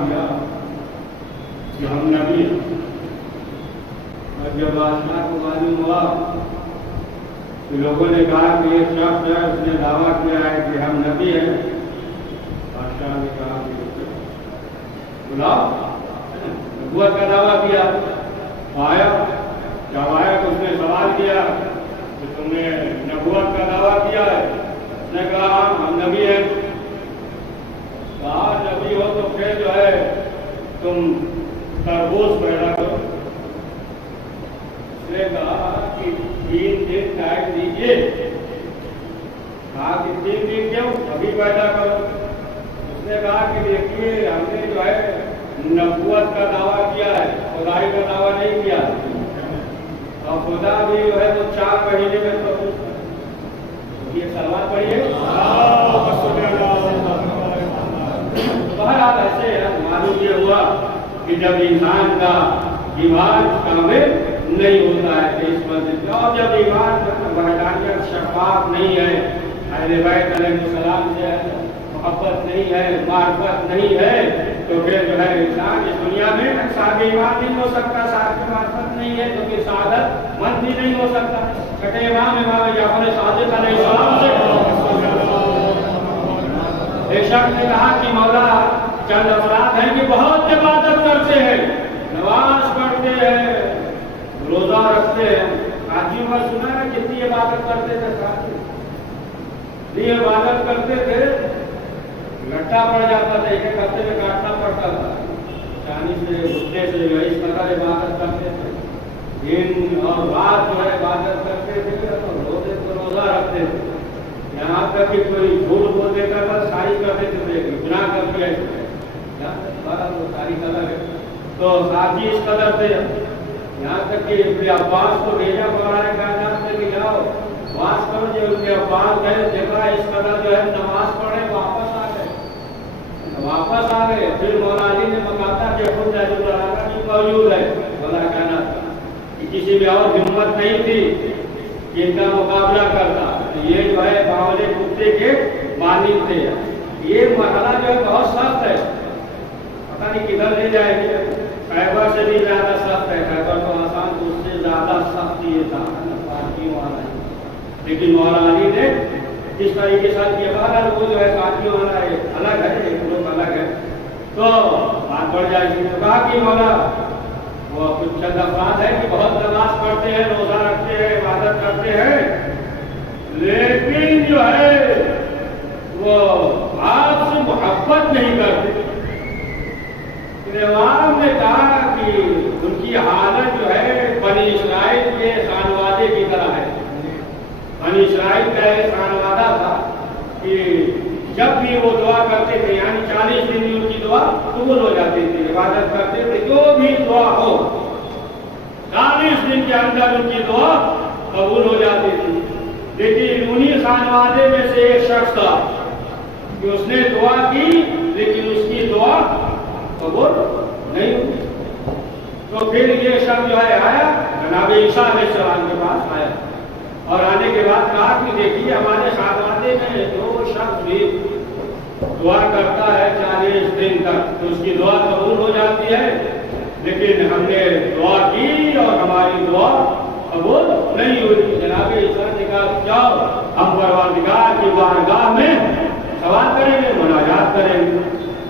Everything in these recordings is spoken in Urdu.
دیا کہ ہم نبی ہیں۔ اور جب بادشاہ کو معلوم ہوا تو لوگوں نے کہا کہ یہ شخص ہے، اس نے دعویٰ کیا ہے کہ ہم نبی ہیں۔ بادشاہ نے کہا کہ بلاؤ، نبوت کا دعویٰ کیا۔ آیا، جب آیا تو اس نے سوال کیا کہ تم نے نبوت کا دعویٰ کیا ہے؟ اس نے کہا ہم نبی ہیں۔ کہا نبی ہو تو پھر جو ہے تم تربوز پیدا کرو۔ اس نے کہا کہ 3 دن ٹائم دیجیے۔ کہا کہ 3 دن کیوں، ابھی پیدا کرو۔ اس نے کہا کہ دیکھیے ہم نے جو ہے نبوت کا دعویٰ کیا ہے، خدائی کا دعویٰ نہیں کیا، اور خدا بھی جو ہے وہ 4 مہینے میں تو یہ سلوات پڑھیے۔ بہرحال ایسے معلوم یہ ہوا کہ جب انسان کا ایمان کامل نہیں ہوتا ہے تو اس وجہ، اور جب ایمان وحدانیت شفاف نہیں ہے، اہل بیت علیہ السلام سے محبت نہیں ہے، معرفت نہیں ہے، تو پھر جو ہے انسان اس دنیا میں صاحب ایمان نہیں ہو سکتا، صاحب معرفت نہیں ہے تو پھر سعادت مند بھی نہیں ہو سکتا۔ چھٹے امام جعفر صادق علیہ السلام سے ایک شخص نے کہا کہ مولا چند افراد ہیں کہ بہت عبادت کرتے ہیں، نماز پڑھتے ہیں، روزہ رکھتے ہیں۔ حاجیوں کا سنا ہے کتنی عبادت کرتے تھے، یہ عبادت کرتے تھے، گھٹا پڑ جاتا تھا، ایک ہفتے میں کاٹنا پڑتا تھا، چاندی سے گھٹے سے اس طرح عبادت کرتے تھے، دن اور رات جو ہے عبادت کرتے تھے، روزے کو روزہ رکھتے تھے، یہاں تک کہ کوئی جھوٹ بول دیتا تھا، ساری کر دیتے تھے، گناہ کر دیا، تاریخ الگ ہے۔ تو ساتھی اس قدر تھے، یہاں تک کہ ابن عباس کو بھیجا مولانا کائنات نے کہ جاؤ واس کرو، جو ابن عباس گئے دیکھا اس قدر جو ہے نماز پڑھے، واپس آ گئے۔ پھر مولا علی نے بتاتا کہ خود اللہ کی موجود ہے، مولانا کائنات کہ کسی بھی اور ہمت نہیں تھی کہ ان کا مقابلہ کرتا، یہ جو ہے باولے کتے کے مانند تھے۔ یہ مرحلہ جو ہے بہت سخت ہے، پتہ نہیں کدھر لے جائے گی، خیبر سے بھی زیادہ سخت ہے، خیبر تو آسان تو اس سے زیادہ سخت یہ تھا، لیکن مولا علی نے اس طریقے کے ساتھ کیا، وہ جو ہے ساتھیوں والا الگ ہے، ایک لوگ الگ ہے، تو بات بڑھ جائے گی۔ تو کہا کہ مولا وہ کچھ چند افراد ہے کہ بہت نماز پڑھتے ہیں، روزہ رکھتے ہیں، عبادت کرتے ہیں، لیکن جو ہے وہ آپ سے محبت نہیں کرتے۔ امام نے کہا کہ ان کی حالت جو ہے بنی اسرائیل کے خانوادے کی طرح ہے۔ بنی اسرائیل کا ایک خانوادہ تھا کہ جب بھی وہ دعا کرتے تھے، یعنی 40 دن میں ان کی دعا قبول ہو جاتی تھی، عبادت کرتے تھے، جو بھی دعا ہو 40 دن کے اندر ان کی دعا قبول ہو جاتی تھی۔ لیکن انہی خانوادے میں سے ایک شخص تھا کہ اس نے دعا کی لیکن اس کی دعا قبول نہیں ہوئی۔ تو پھر یہ شخص جو ہے آیا جناب عیسیٰ علیہ السلام کے پاس آیا، اور آنے کے بعد کہا کہ دیکھیے ہمارے خانوادے میں جو شخص بھی دعا کرتا ہے 40 دن تک تو اس کی دعا قبول ہو جاتی ہے، لیکن ہم نے دعا کی اور ہماری دعا قبول نہیں ہوئی۔ جناب عیسیٰ نے کہا جاؤ ہم پروردگار کی بارگاہ میں سوال کریں گے، مناجات کریں گے۔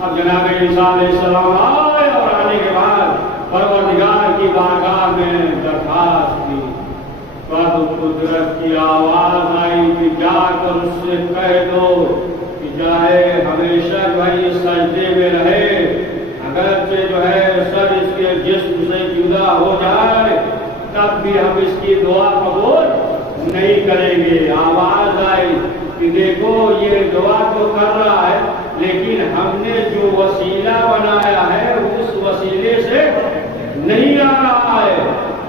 اب جناب عیسیٰ علیہ السلام آئے اور آنے کے بعد پروردگار کی بارگاہ میں درخواست کی، قدرت کی آواز آئی کہ جا کر اس سے کہہ دو کہ جائے ہمیشہ جو ہے اس سجدے میں رہے، اگرچہ جو ہے سر اس کے جسم سے جدا ہو جائے تب بھی ہم اس کی دعا قبول نہیں کریں گے۔ آواز آئی کہ دیکھو یہ دعا تو کر رہا ہے لیکن ہم نے جو وسیلہ بنایا ہے اس وسیلے سے نہیں آ رہا ہے،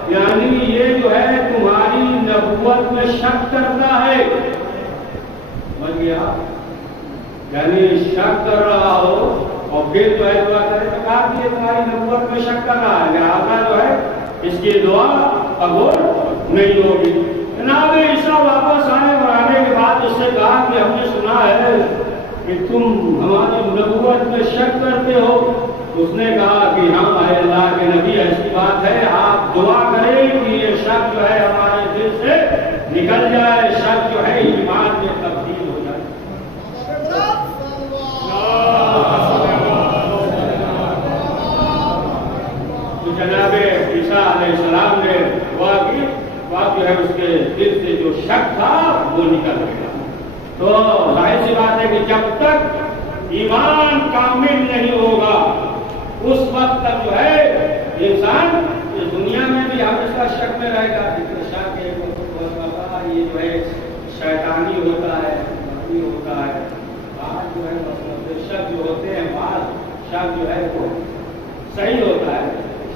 یعنی یہ جو ہے تمہاری نبوت میں شک کرتا ہے۔ سمجھ گیا؟ یعنی شک کر رہا ہو اور پھر جو ہے دعا کرے تو کہا کہ یہ تمہاری نبوت میں شک کر رہا ہے، لہٰذا جو ہے اس کی دعا قبول نہیں ہوگی۔ جناب عیسیٰ واپس آئے اور آنے کے بعد اس سے کہا کہ ہم نے سنا ہے کہ تم ہماری نبوت میں شک کرتے ہو، اس نے کہا کہ ہم اے اللہ کے نبی ایسی بات ہے آپ دعا کریں کہ یہ شک جو ہے ہمارے دل سے نکل جائے، شک جو ہے ایمان میں تبدیل ہو جائے۔ تو جناب عیسیٰ علیہ السلام نے دعا کی، بات جو ہے اس کے دل سے جو شک تھا وہ نکل گیا۔ تو ظاہر سی بات ہے کہ جب تک ایمان کامل نہیں ہوگا اس وقت تک جو ہے انسان اس دنیا میں بھی ہمیشہ شک میں رہے گا۔ شک ہے یہ جو ہے شیطانی ہوتا ہے، مذہبی ہوتا ہے، بعض جو ہے مطلب شک جو ہوتے ہیں، بعض شک جو ہے وہ صحیح ہوتا ہے۔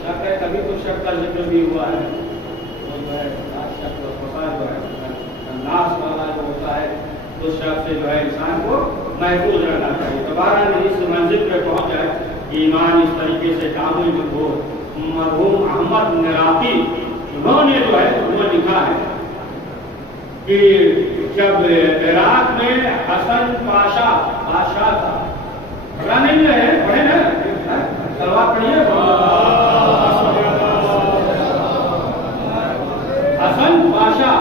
شک ہے تبھی تو شک کا ذکر بھی ہوا ہے، وہ جو ہے شک جو ہے ناس والا جو ہوتا ہے اس شک سے جو ہے انسان کو محفوظ رہنا چاہیے۔ دوبارہ اس منزل پہ پہنچ جائے ایمان اس طریقے سے کامل ہو۔ مرحوم احمد نراقی انہوں نے جو ہے وہ لکھا ہے کہ جب عراق میں حسن پاشا بادشاہ تھا، پڑھا نہیں ہے پڑھے نا سلوات پڑھیے، حسن پاشا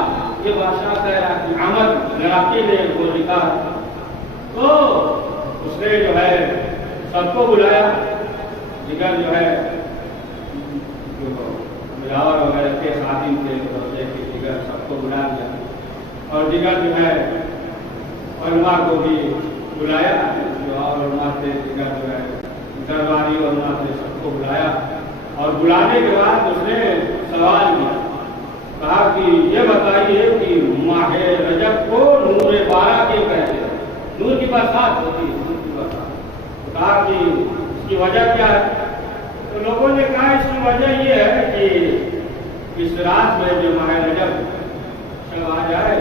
یہ بادشاہ کا احمد نراقی نے وہ لکھا، تو اس نے جو ہے سب کو بلایا، دیگر جو ہے ملاور وغیرہ کے خادم تھے دیگر سب کو بلا دیا، اور دیگر جو ہے علماء کو بھی بلایا، جو اور علماء تھے دیگر جو ہے درباری علماء تھے سب کو بلایا، اور بلانے کے بعد اس نے سوال کیا، کہا کہ یہ بتائیے کہ ماہ رجب کو نور بارہ کیوں کہتے ہیں؟ نور کی برسات ہوتی ہے، نور کی برسات، کہا کہ اس کی وجہ کیا ہے؟ تو لوگوں نے کہا اس کی وجہ یہ ہے کہ اس رات میں جو ماہ رجب شب آ جائے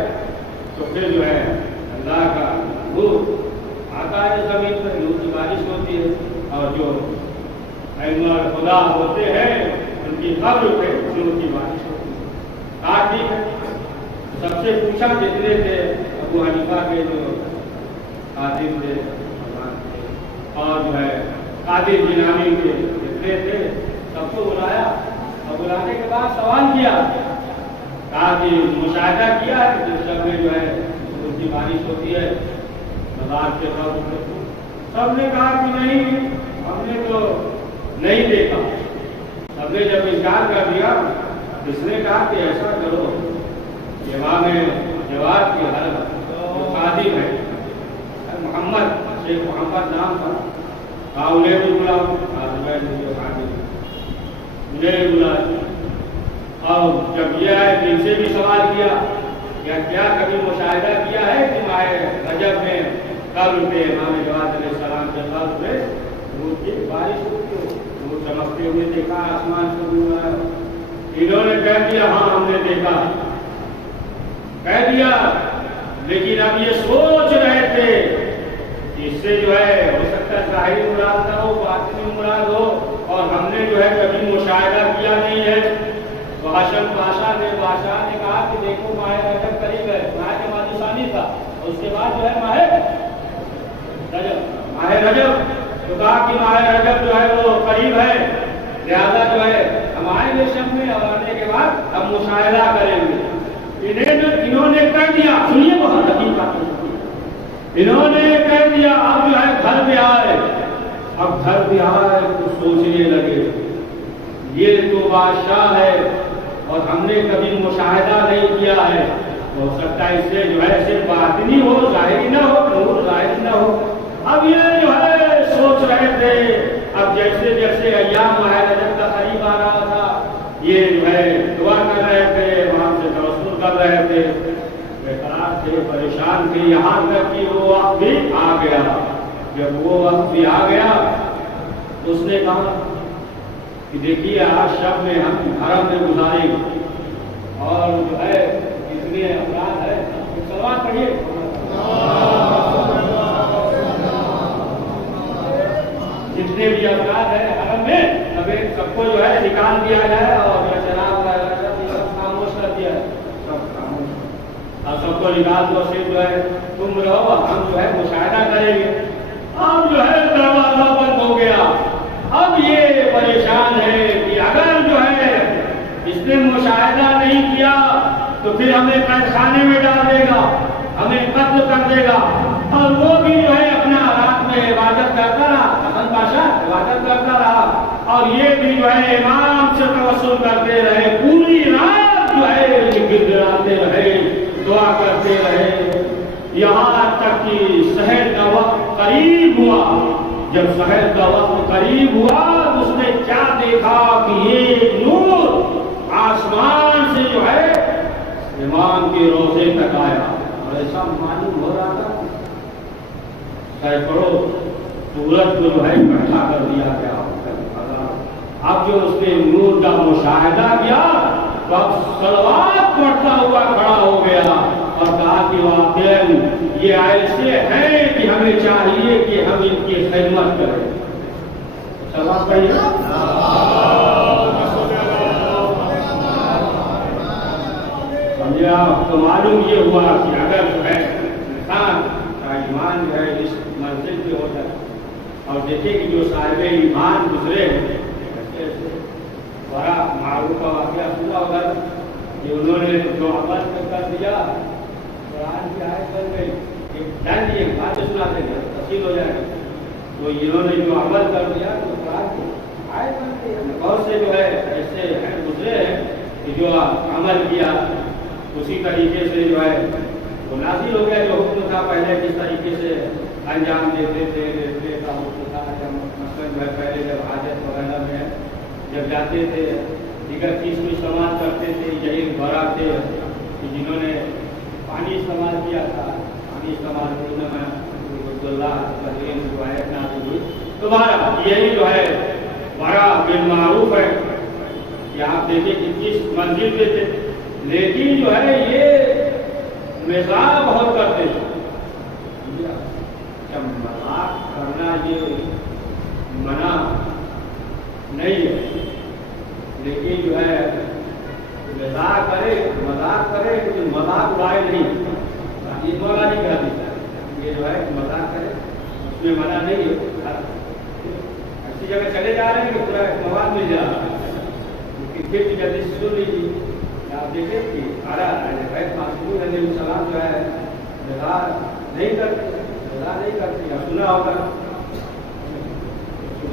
تو پھر جو ہے اللہ کا نور آتا ہے زمین پر، نور کی بارش ہوتی ہے، اور جو اہل خدا ہوتے ہیں ان کی قبر پہ نور کی بارش ہوتی ہے۔ کہا ٹھیک ہے، سب سے پوچھا جتنے تھے ابو حنیفہ کے جو خادم تھے اور جو ہے قادر جیلانی کے جتنے تھے سب کو بلایا، اور بلانے کے بعد سوال کیا، کہا کہ مشاہدہ کیا ہے کہ جس شب میں جو ہے ان کی بارش ہوتی ہے مزار کے طور پر؟ سب نے کہا کہ نہیں، ہم نے تو نہیں دیکھا۔ سب نے جب انکار کر دیا، اس نے کہا کہ ایسا کرو، امام جواد کی ہر خادم ہے محمد، شیخ محمد نام تھا، انہیں بھی بلاؤ، انہیں بلا، اور جب یہ ہے کہ ان سے بھی سوال کیا کیا کبھی مشاہدہ کیا ہے کہ ماہ رجب میں قبر پہ امام جواد علیہ السلام کے قبر پہ نور کی بارش ہوتی ہے، نور چمکتے ہوئے دیکھا آسمان سے نور آیا؟ انہوں نے کہہ دیا ہاں ہم نے دیکھا، کہہ دیا، لیکن اب یہ سوچ رہے تھے کہ اس سے جو ہے ہو سکتا ہے ظاہری مراد نہ ہو، باطنی مراد ہو، اور ہم نے جو ہے کبھی مشاہدہ کیا نہیں ہے۔ تو حسن بادشاہ نے کہا کہ دیکھو ماہ رجب قریب ہے، ماہ جمادی ثانی تھا، اور اس کے بعد جو ہے ماہ رجب، تو کہا کہ ماہ رجب جو ہے وہ قریب ہے، لہذا جو ہے ہم آئیں گے شب میں، اور آنے کے بعد ہم مشاہدہ کریں گے۔ انہوں نے کہہ دیا، سنیے بہت عجیب بات ہے، انہوں نے کہہ دیا اب جو ہے گھر پہ آئے، اب گھر پہ آئے تو سوچنے لگے یہ تو بادشاہ ہے اور ہم نے کبھی مشاہدہ نہیں کیا ہے، ہو سکتا ہے اس سے جو ہے صرف باطنی ہو، ظاہری نہ ہو، نور ظاہری نہ ہو۔ اب یہ جو ہے سوچ رہے تھے، اب جیسے جیسے ایام ماہ رجب کا قریب آ رہا تھا، یہ جو ہے دعا کر رہے تھے، وہاں سے توسل کر رہے تھے، بےقرار تھے، پریشان تھے، یہاں تک کہ وہ وقت بھی آ گیا۔ جب وہ وقت بھی آ گیا تو اس نے کہا کہ دیکھیے آج شب میں ہم حرم میں گزاریں گے، اور جو ہے اتنے افراد ہے، سلوات پڑھیے، جتنے بھی افراد ہیں حرم میں سب کو جو ہے نکال دیا جائے، اور جناب خاموش کر دیا ہے، سب خاموش، اور سب کو نکال دو، صرف جو ہے تم رہو، ہم جو ہے مشاہدہ کریں گے۔ اب جو ہے دروازہ بند ہو گیا، اب یہ پریشان ہے کہ اگر جو ہے اس نے مشاہدہ نہیں کیا تو پھر ہمیں قید خانے میں ڈال دے گا، ہمیں قتل کر دے گا۔ اور وہ بھی جو ہے اپنا رات میں عبادت کرتا رہا، حسن بادشاہ عبادت کرتا رہا، اور یہ بھی جو ہے امام سے توسل کرتے رہے، پوری رات جو ہے گڑگڑاتے رہے، دعا کرتے رہے، یہاں تک کہ سحر کا وقت قریب ہوا۔ جب سحر کا وقت قریب ہوا تو اس نے کیا دیکھا کہ ایک نور آسمان سے جو ہے امام کے روضے تک آیا، اور ایسا معلوم ہو رہا تھا سینکڑوں سورج کو جو ہے اکٹھا کر دیا گیا۔ اب جو اس نے نور کا مشاہدہ کیا تو اب صلوات پڑھتا ہوا کھڑا ہو گیا اور کہا کہ واقعی یہ ایسے ہیں کہ ہمیں چاہیے کہ ہم ان کی خدمت کریں۔ صلوات پڑھیے۔ تو معلوم یہ ہوا کہ اگر جو ہے انسان کا ایمان جو ہے اس منزل پہ ہوتا ہے اور دیکھے کہ جو صاحب ایمان گزرے ہیں، بڑا معروف کا واقعہ سنا ہوگا کہ انہوں نے جو عمل کر دیا، قرآن کی آیت بن گئی، جان دیے بات سناتے ہیں تفصیل ہو جائے گا، تو انہوں نے جو عمل کر دیا تو قرآن کی آیت بن گئی۔ بہت سے جو ہے ایسے ہیں گزرے ہیں کہ جو عمل کیا اسی طریقے سے جو ہے وہ نازل ہو گیا، جو حکم تھا پہلے جس طریقے سے انجام دیتے تھے کا حکم تھا۔ مثلاً پہلے جب حاجت وغیرہ میں جب جاتے تھے دیگر چیز کو استعمال کرتے تھے، یہی بڑا تھے کہ جنہوں نے پانی استعمال کیا تھا، پانی استعمال کرنے میں اللہ جو ہے نازل ہوئی۔ تمہارا یہی جو ہے بڑا بالمعروف ہے کہ آپ دیکھیں کہ کس منزل پہ تھے، لیکن جو ہے یہ مزاح بہت کرتے تھے۔ جب مذاق کرنا یہ منع نہیں ہے، لیکن جو ہے مذاق کرے لیکن مذاق اڑائے نہیں، یہ مولا نہیں کرا دیتا ہے، یہ جو ہے مذاق کرے اس میں منع نہیں ہے۔ ایسی جگہ چلے جا رہے ہیں کہ پورا مواد مل جا رہا ہے، پھر جلدی سن لیجیے۔ آپ دیکھیں کہ معصوم علیہ السلام جو ہے مزاح نہیں کرتے، یا سنا ہوگا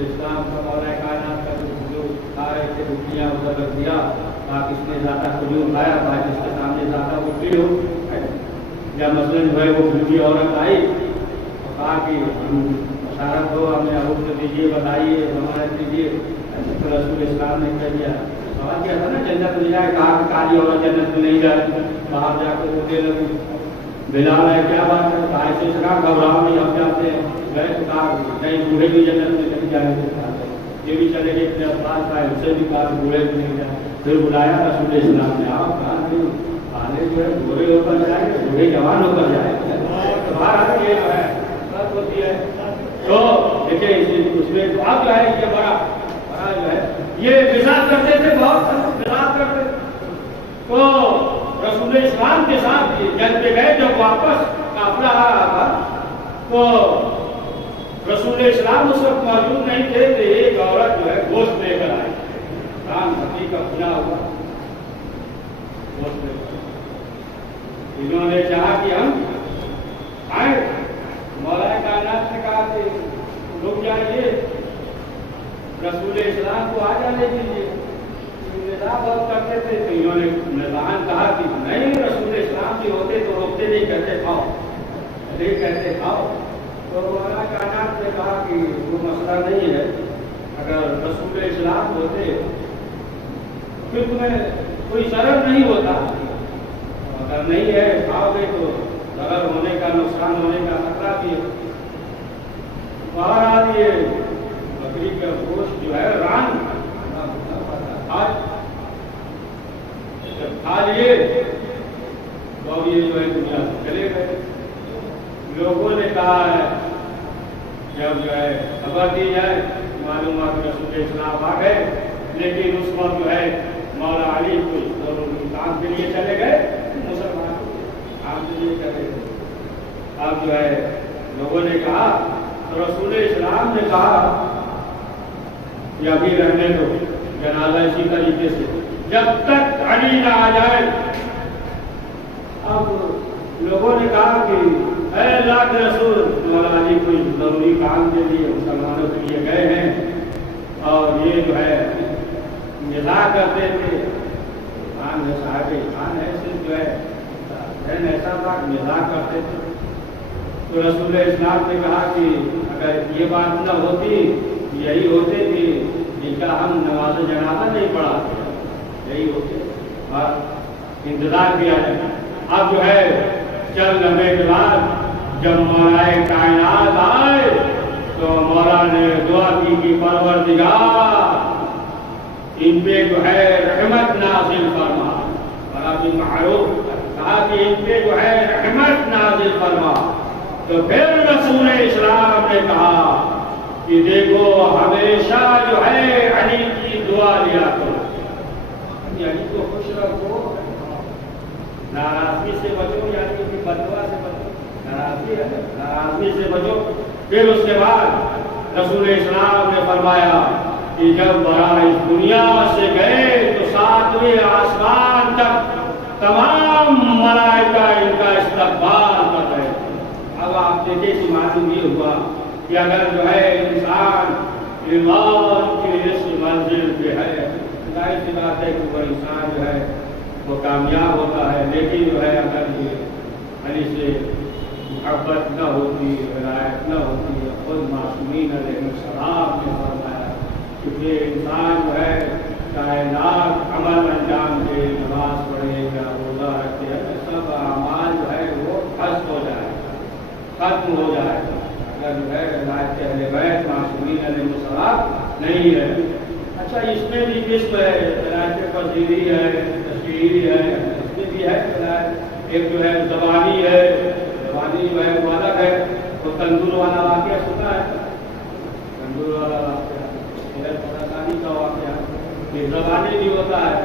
اسلام کا مولا کائنات کا جو کھا رہے تھے روٹیاں ادھر رکھ دیا، آپ اس نے زیادہ کھجور کھایا تھا جس کے سامنے زیادہ وہ پی ہو، یا مثلاً جو ہے وہ بھوکی عورت آئی اور کہا کہ بشارت ہو، ہمیں حکم دیجیے، بتائیے، ضمانت دیجیے، تو رسول اسلام نے کہہ دیا، سوال کیا تھا نا جنت میں جائے، کہا کہ کالی عورت جنت میں نہیں جائے، باہر جا کر رونے لگی، بلال ہے کیا بات ہے، ایسے اس کا گھبراؤ نہیں، ہم جاتے ہیں، گئے تو کہا نہیں بوڑھے بھی جنت میں نہیں جائیں گے، یہ بھی چلے گئے اپنے افراد کا، ان سے بھی کہا کہ بوڑھے بھی نہیں جائیں، پھر بلایا رسول اسلام نے، آپ کہا کہ آنے جو ہے بوڑھے ہو کر جائیں گے، بوڑھے جوان ہو کر جائیں گے، تو باہر یہ جو ہے بات ہوتی ہے۔ تو دیکھیں اس میں اب جو ہے یہ بڑا جو ہے یہ مزاح کرتے تھے، بہت مزاح کرتے تھے۔ تو رسول اسلام کے ساتھ جنگ پہ گئے، جب واپس قافلہ آ رہا تھا تو رسول اسلام اس وقت موجود نہیں تھے، تو ایک عورت جو ہے گوشت لے کر آئی، کان ہڈی کا بھنا ہوا گوشت لے کر، انہوں نے چاہا کہ ہم آئے، مولا کائنات نے کہا کہ رک جائیے، رسول اسلام کو آ جانے دیجیے، بہت کرتے تھے، تو انہوں نے مزاحاً کہا کہ نہیں، رسول اسلام بھی ہوتے تو روکتے نہیں، کہتے کھاؤ، نہیں کہتے کھاؤ۔ تو مولا کائنات نے کہا کہ وہ مسئلہ نہیں ہے، اگر رسول اسلام ہوتے پھر تمہیں کوئی ضرر نہیں ہوتا، اگر نہیں ہے کھاؤ گے تو ضرر ہونے کا، نقصان ہونے کا خطرہ بھی ہے۔ باہر آ دیے بکری کا گوشت جو ہے ران جب کھا لیے تو اب یہ جو ہے دنیا سے چلے گئے۔ لوگوں نے کہا ہے جب جو ہے خبر دی جائے معلومات رسول اسلام آ گئے، لیکن اس وقت جو ہے مولا علی کو کام کے لیے چلے گئے، مسلمان کام کے لیے چلے گئے۔ اب جو ہے لوگوں نے کہا تو رسول اسلام نے کہا یا بھی رہنے دو جنازہ اسی طریقے سے جب تک علی نہ آ جائے. اب لوگوں نے کہا کہ اے اللہ کے رسول مولا علی کوئی ضروری کام کے لیے مسلمانوں کے لیے گئے ہیں اور یہ جو ہے مزاح کرتے تھے. خان ہے صاحب خان ہے صرف جو ہے ایسا تھا مزاح کرتے تھے. تو رسول اسلام نے کہا کہ اگر یہ بات نہ ہوتی یہی ہوتے کہ جن کا ہم نماز جنازہ نہیں پڑھاتے یہی ہوتے اور انتظار کیا جائے. اب جو ہے چند لمحے کے بعد جب مولا کائنات آئے تو مولا نے دعا کی کہ پروردگار ان پہ جو ہے رحمت نازل فرما. بڑا بھی معروف کہا کہ ان پہ جو ہے رحمت نازل فرما. تو پھر رسول اسلام نے کہا کہ دیکھو ہمیشہ جو ہے علی کی دعا لیا کرو. علی کو خوش رکھو ناراضگی سے بچو یعنی کہ بددعا سے بچو ناراضگی سے بچو. پھر اس کے بعد رسول اسلام نے فرمایا کہ جب اس دنیا سے گئے تو 7ویں آسمان تک تمام ملائکہ ان کا استقبال کر رہے تھے. اب آپ دیکھیں کہ معلوم یہ ہوا کہ اگر جو ہے انسان ایمان کی اس منزل پہ ہے ظاہر سی بات ہے کہ وہ انسان جو ہے وہ کامیاب ہوتا ہے. لیکن جو ہے اگر یہ علی سے محبت نہ ہوتی ولایت نہ ہوتی خود معصومین علیہ السلام نے فرمایا کہ یہ انسان جو ہے کائنات عمل انجام دے نماز پڑھے یا روزہ رکھے سب اعمال جو ہے وہ حذف ہو جائے ختم ہو جائے اگر جو ہے ولایت اہل بیت معصومین علیہ السلام نہیں ہے. اچھا اس میں بھی قسم ہے ولایت پذیری ہے تشریعی ہے اس میں بھی ہے ولایت. ایک جو ہے زبانی ہے زبانی جو ہے وہ الگ ہے. وہ تندور والا واقعہ سنا ہے تندور والا واقعہ کا واقعہ یہ زبانی بھی ہوتا ہے.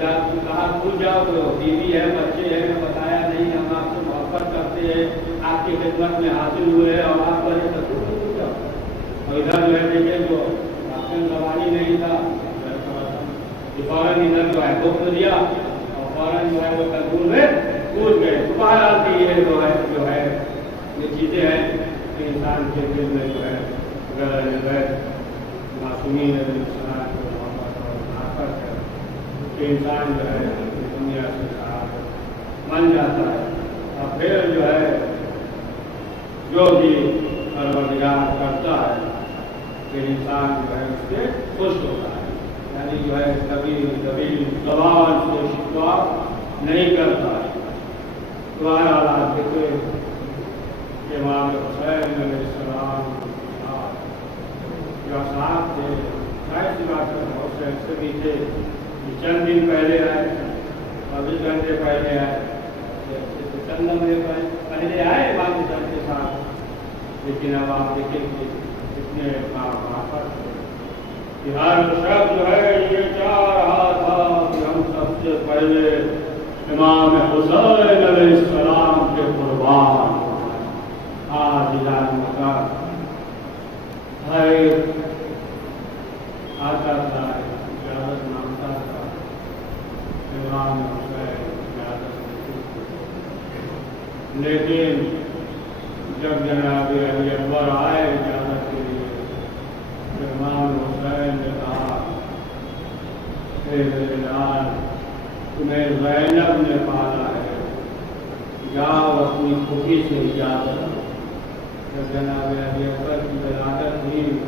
جب کہا بھول جاؤ تو بیوی ہے بچے ہیں بتایا نہیں ہم آپ سے محبت کرتے ہیں آپ کی خدمت میں حاصل ہوئے اور آپ بڑے تندور بھول جاؤ. اور ادھر جو ہے دیکھیں تو زبانی نہیں تھا فوراً ادھر جو ہے حکم دیا اور فوراً جو ہے وہ تندور میں کود گئے. بہرحال کہ یہ جو ہے یہ چیزیں ہیں کہ انسان کے دل میں جو ہے معصومین انسان کو محبت اور محبت ہے کہ انسان جو ہے دنیا سے من جاتا ہے. اور پھر جو ہے جو بھی پروردگار کرتا ہے پھر انسان جو ہے اس سے خوش ہوتا ہے. یعنی جو ہے کبھی زبان سے شکوہ نہیں کرتا ہے. تمہارا حالات دیکھے امام حسین علیہ السلام جو صاحب تھے ظاہر سی بات ہے بہت سے ایسے بھی تھے چند دن پہلے آئے 24 گھنٹے پہلے آئے چند لمحے پہلے آئے امام حسین کے ساتھ. لیکن اب آپ دیکھیں کہ اتنے محبت کہ ہر شخص جو ہے یہ چاہ رہا تھا کہ ہم سب سے پہلے امام حسین علیہ السلام کے قربان آج اعلان مقام ہر آتا تھا اجازت مانگتا تھا امام حسین اجازت. لیکن جب جناب علی اکبر آئے اجازت کے لیے امام حسین نے کہا اے میرے لال تمہیں زینب نے پالا ہے جاؤ اپنی پھوپھی سے اجازت. جب جناب علی اکبر کی ولادت ہوئی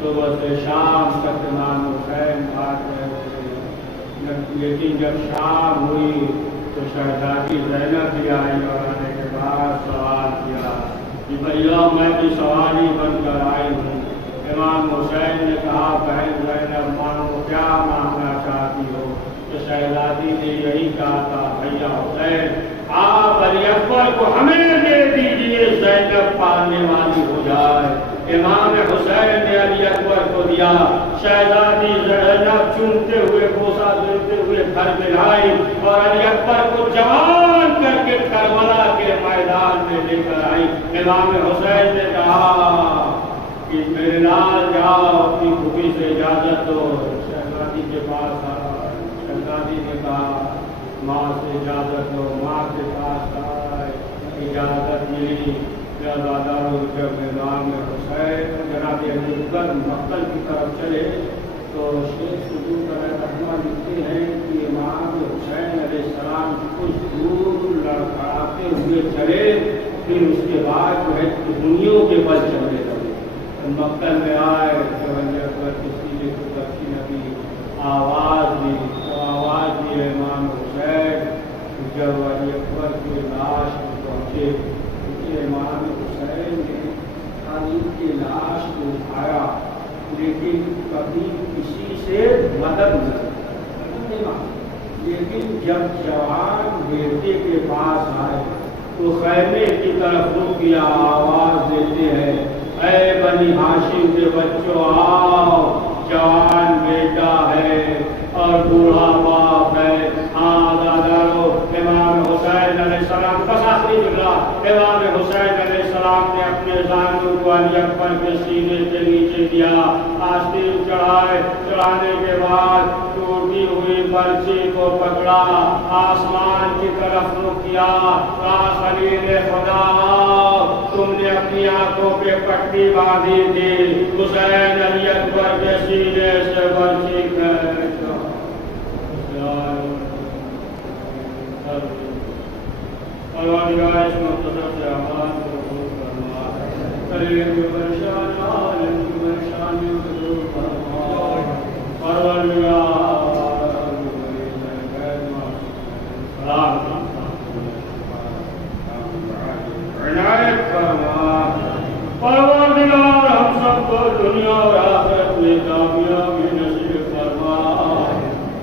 صبح سے شام تک امام حسین بات رہے تھے. لیکن جب شام ہوئی تو شہزادی زینب بھی آئی اور آنے کے بعد سوال کیا کہ بھیا میں بھی سوالی بن کر آئی ہوں. امام حسین نے کہا بہن زینب مانو کیا مانگنا چاہتی ہو. تو شہزادی نے یہی کہا تھا بھیا حسین آپ علی اکبر کو ہمیں دے دیجیے زینب پالنے والی ہو جائے. امام حسین نے علی اکبر کو دیا. شہزادی زینب چومتے ہوئے بوسہ دیتے ہوئے گھر میں لائی اور علی اکبر کو جوان کر کے کربلا کے میدان میں لے کر آئی. امام حسین نے کہا کہ میرے لال جاؤ اپنی پھوپھی سے اجازت دو. شہزادی کے پاس آیا. شہزادی نے کہا ماں سے اجازت دو. ماں کے پاس آئے, اجازت ملی. جب میدان میں حسین جناب ابوبکر مقتل کی طرف چلے تو شیخ صدوق علیہ رحمہ لکھتے ہیں کہ امام حسین علیہ السلام کچھ دور لڑکھڑاتے ہوئے چلے, پھر اس کے بعد جو ہے دنیوں کے بل چلنے لگے. مقتل میں آئے کسی نے تو بچی نبی آواز دی تو آواز دی امام حسین. جب علی اکبر کی لاش پہنچے امام حسین نے علی کی لاش کو اٹھایا, لیکن کبھی کسی سے مدد نہیں مانگی. لیکن جب جوان بیٹے کے پاس آئے تو خیمے کی طرف رخ کیا, آواز دیتے ہیں اے بنی ہاشم کے بچوں آؤ, جوان بیٹا ہے اور بوڑھا باپ ہے. ہاں دادارو, امام حسین علیہ السلام کا آخری جملہ, امام حسین علیہ السلام نے اپنے زانوں کو علی اکبر کے سینے کے نیچے دیا, آستین چڑھائے. چڑھانے کے بعد ٹوٹی ہوئی برچی کو پکڑا, آسمان کی طرف رخ کیا. خلیل خدا تم نے اپنی آنکھوں پہ پٹی باندھی تھی, حسین علی اکبر کے سینے سے برچی پروردگار اس مقدس سے آواز کو قبول فرما, کریم کی پریشان عالم کی پریشانی کو دور فرما. پروردگار عنایت فرما. پروردگار ہم سب کو دنیا اور آخرت میں کامیابی نصیب فرما.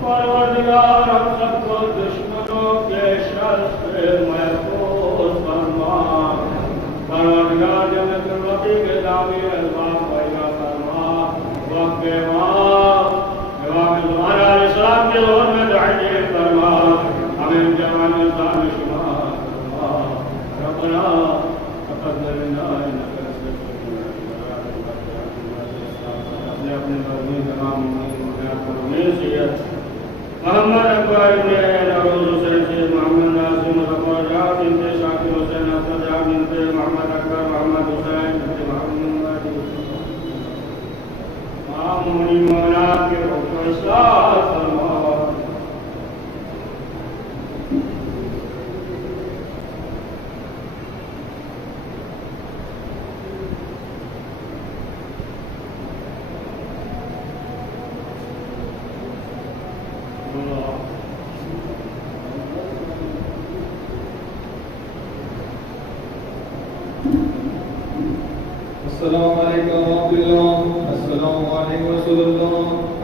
پروردگار ہم سب کو دشمنوں کے شر سے محفوظ فرما. پروردگار جنت البقیع کے دامی الباب پیدا فرما. وقت امام زمان علیہ السلام کے دور میں دعائیں فرما. ہمیں جوان انسان شمار فرما. ربنا تقبل منا انك اپنے مرضی تمام محمد اکبر نوروز حسین سے محمد ناظم اکبر جا بنت شاکر حسین اکبر جا بنت محمد اکبر محمد حسین بنت محمد معمولی مولا کے حکم اصلاح فرما. السلام علیکم ورحمۃ اللہ. السلام علیکم رسول اللہ.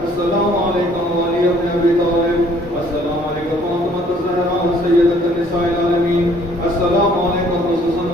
السلام علیکم علی ابن ابی طالب. السلام علیکم فاطمہ الزہرا سیدۃ النساء العالمین. السلام علیکم خصوصاً